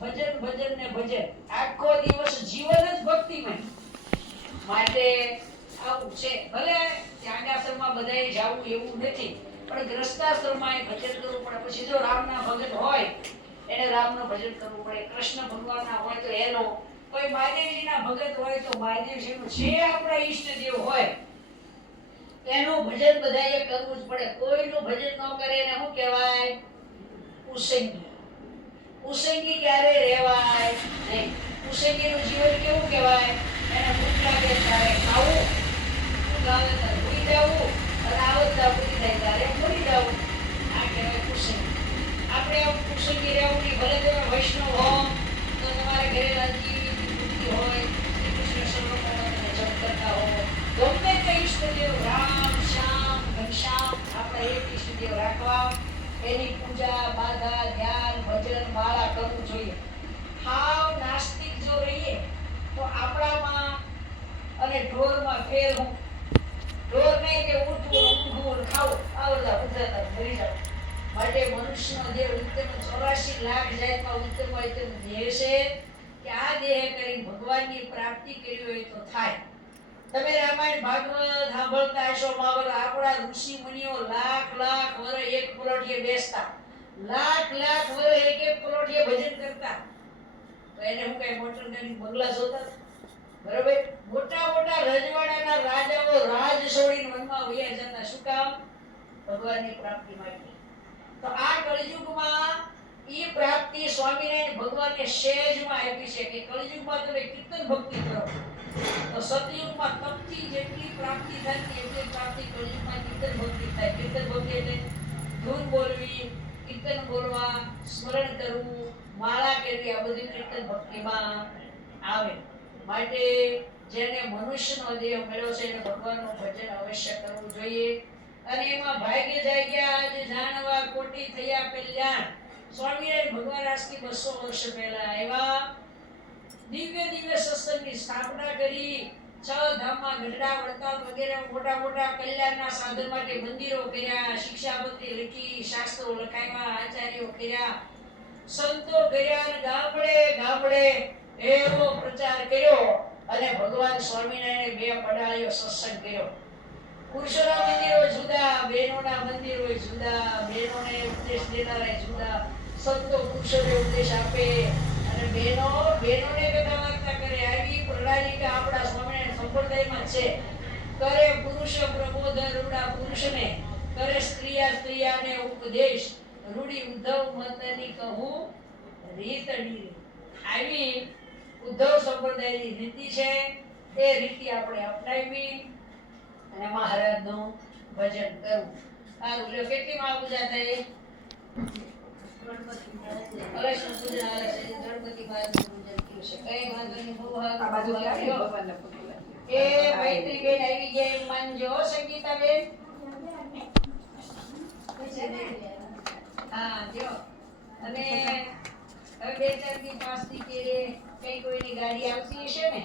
ભજન ભજન ને ભજન, આખો દિવસ જીવન જ ભક્તિમય. માટે આવું છે. ભલે ત્યાગાશ્રમમાં બધાએ જાવું એવું નથી, પણ ગ્રસ્તાશ્રમમાં એ ભજન કરવું પડે. પછી જો રામના ભગત હોય એને રામનું ભજન કરવું પડે, કૃષ્ણ ભગવાનના હોય તો એનો, કોઈ મહાદેવજીના ભગત હોય તો મહાદેવજીનું, જે આપણા ઈષ્ટદેવ હોય એનું ભજન બધાએ કરવું જ પડે. કોઈનું ભજન ન કરે એને શું કહેવાય? ઉસંગી. ઉસંગી ક્યારે રહેવાય નહીં. ઉસંગીનું જીવન કેવું કહેવાય? એને ભૂખ લાગે ત્યારે ખાવું, ભૂખ લાગે ત્યારે ભૂલી જવું, અને આવતા ભૂલી જાય ત્યારે ભૂલી જવું. આ કહેવાય ઉસંગી. આપણે આવું ઉસંગી રહેવું નહીં. ભલે તમે વૈષ્ણવ હો તો તમારે ઘરે રાજી ભક્તિ હોય, શ્રી કૃષ્ણ સર્વપ્રથમ તમે જપ કરતા હો, ગમે તે ઈષ્ટદેવ રામ શ્યામ ઘનશ્યામ આપણે એક ઈષ્ટદેવ રાખવા, એની પૂજા બાધા ધ્યાન ભજન માળા કરવું જોઈએ. હાવ નાસ્તિક જો રહીએ તો આપણામાં અને ઢોરમાં ફેર હું. ઢોર નહીં કે ઉઠવું ઊંઘવું ખાવું, આવડતા ઉઠાતા મરી જાવ. માટે મનુષ્યનો દેહ ઉત્તમ 84 લાખ જાતમાં ઉત્તમ ઉત્તમ દેહ છે કે આ દેહ કરી ભગવાનની પ્રાપ્તિ કરી હોય તો થાય. તમે રામાયણ ભાગવત સાંભળતા હશો. આપણા ઋષિ મુનિઓ લાખ લાખ વર્ષ એક પલોઠીએ બેસતા, લાખ લાખ વર્ષ એક એક પલોઠીએ ભજન કરતા. તો એને હું કઈ મોટર ગાડી બંગલા જોતા? બરોબર. મોટા મોટા રજવાડાના રાજાઓ રાજ છોડીને વનમાં વયા જતા. શું કામ? ભગવાનની પ્રાપ્તિ માટે. તો આ કળિયુગમાં ઈ પ્રાપ્તિ સ્વામિનારાયણ ભગવાનને સહેજમાં આપી છે કે કળિયુગમાં તમે કીર્તન ભક્તિ કરો. તો સતયુગમાં તપથી જેટલી પ્રાપ્તિ થાય એટલી પ્રાપ્તિ કળિયુગમાં કીર્તન ભક્તિ થાય. કીર્તન ભક્તિ એટલે ધૂન બોલવી, કીર્તન બોલવા, સ્મરણ કરવું, માળા કરવી, આ બધી કીર્તન ભક્તિમાં આવે. માટે જેને મનુષ્યનો દેહ મળ્યો છે એને ભગવાનનું ભજન અવશ્ય કરવું જોઈએ. અને એમાં ભાગ્ય જાગ્યા આજ જાણવા કોટી થયા કલ્યાણ. સ્વામિનારાયણ ભગવાન આજથી 200 વર્ષ પહેલા આવ્યા, દિવ્ય દિવ્ય સત્સંગની સ્થાપના કરી, 6 ધામમાં ગઢડા વડતાલ વગેરે મોટા મોટા કલ્યાણના સાધન માટે મંદિરો કર્યા, શિક્ષાપત્રી લખી, શાસ્ત્રો લખાવ્યા, આચાર્યો કર્યા, સંતો કર્યા, અને ગામડે ગામડે એવો પ્રચાર કર્યો. અને ભગવાન સ્વામિનારાયણે 2 પડાળીઓ સત્સંગ કર્યો. પુરુષોના મંદિરો જુદા, બહેનોના મંદિરો જુદા, બહેનોને ઉપદેશ દેનારા જુદા, સંતો પુરુષોને ઉપદેશ આપે અને બહેનોને કથા વાર્તા કરે. આવી પ્રણાલિકા આપણા સ્વામિનારાયણ સંપ્રદાયમાં છે. કરે પુરુષ પ્રબોધન રૂડા પુરુષને, કરે સ્ત્રીયાને ઉપદેશ, રૂડી ઉદ્ધવ મતની કહું રીતડી. આવી ઉદ્ધવ સંપ્રદાયની રીતિ છે. એ રીતિ આપણે અપનાવી અને મહારાજનું ભજન કરવું. આ રૂલ્યો કેટલી માં પૂજા થાય? અલક્ષણ પૂજન અલક્ષણ ગણપતિ મહારાજનું પૂજન કર્યું છે. કઈ વાંધો નહીં. બહુ આ બાજુ આવ્યો એ મૈત્રી બેન આવી ગયા એમ માનજો. સંગીતા બેન હા જો. અને હવે 2-4 દી 5 દી કે કઈ કોઈની ગાડી આવતી હશે ને